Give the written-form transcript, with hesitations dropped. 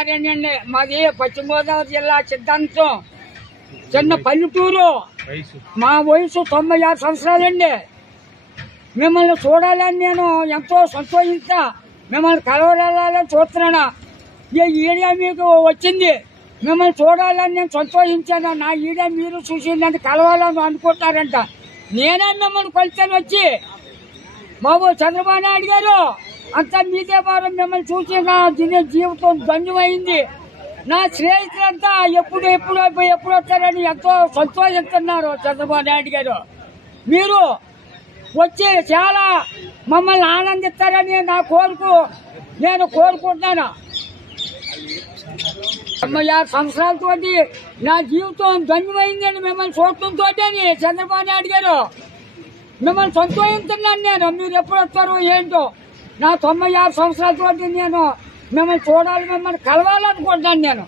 అండి మాది పశ్చిమ గోదావరి జిల్లా సిద్ధాంతం చిన్న పల్లెటూరు. మా వయసు 96 సంవత్సరాలండి. మిమ్మల్ని చూడాలని నేను ఎంతో సంతోషిస్తా. మిమ్మల్ని కలవరాలని చూస్తున్నాను. ఈ ఈడియా మీకు వచ్చింది, మిమ్మల్ని చూడాలని నేను సంతోషించాను. నా ఈడియా మీరు చూసిందని కలవాలని అనుకుంటారంట. నేనే మిమ్మల్ని కొలిచాను వచ్చి, బాబు చంద్రబాబు నాయుడు గారు అంతా మీదే వారం మిమ్మల్ని చూసి నా జీవితం ధన్యమైంది. నా స్నేహితులంతా ఎప్పుడు వస్తారని ఎంతో సంతోషిస్తున్నారు. చంద్రబాబు నాయుడు గారు మీరు వచ్చి చాలా మమ్మల్ని ఆనందిస్తారని నేను కోరుకుంటున్నాను. 96 సంవత్సరాలతో నా జీవితం ధన్యమైందని మిమ్మల్ని చూడటంతో చంద్రబాబు నాయుడు గారు మిమ్మల్ని సంతోషిస్తున్నాను. నేను మీరు ఎప్పుడు వస్తారో ఏంటో. నా 96 సంవత్సరాలతో నేను మిమ్మల్ని చూడాలి, మిమ్మల్ని కలవాలనుకుంటున్నాను నేను.